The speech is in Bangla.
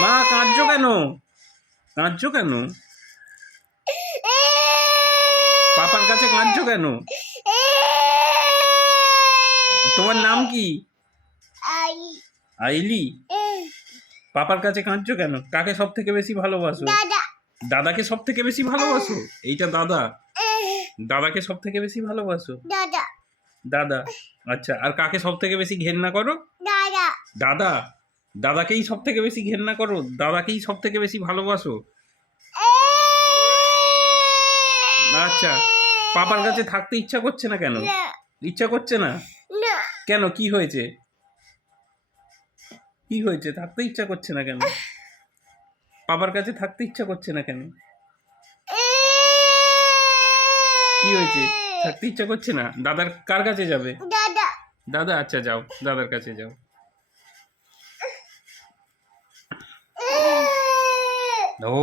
মা কাঁদছো কেন? কাঁদছো কেন? পাপার কাছে কাঁদছো কেন? তোমার নাম কি? আইলি। পাপার কাছে কাঁদছো কেন? কাকে সব থেকে বেশি ভালোবাসো? দাদাকে সব থেকে বেশি ভালোবাসো? এইটা দাদা। দাদাকে সব থেকে বেশি ভালোবাসো? দাদা। আচ্ছা, আর কাকে সব থেকে বেশি ঘেন্না করো? দাদা। দাদাকেই সব থেকে বেশি ঘেন্না করো? দাদাকেই সব থেকে বেশি ভালোবাসো? আচ্ছা, পাপার কাছে থাকতে ইচ্ছা করছে না কেন? ইচ্ছা করছে না কেন? কি হয়েছে? কি হয়েছে? থাকতে ইচ্ছা করছে না কেন? পাপার কাছে থাকতে ইচ্ছা করছে না কেন? কি হয়েছে? থাকতে ইচ্ছা করছে না? দাদার কার কাছে যাবে? দাদা। আচ্ছা, যাও, দাদার কাছে যাও। ও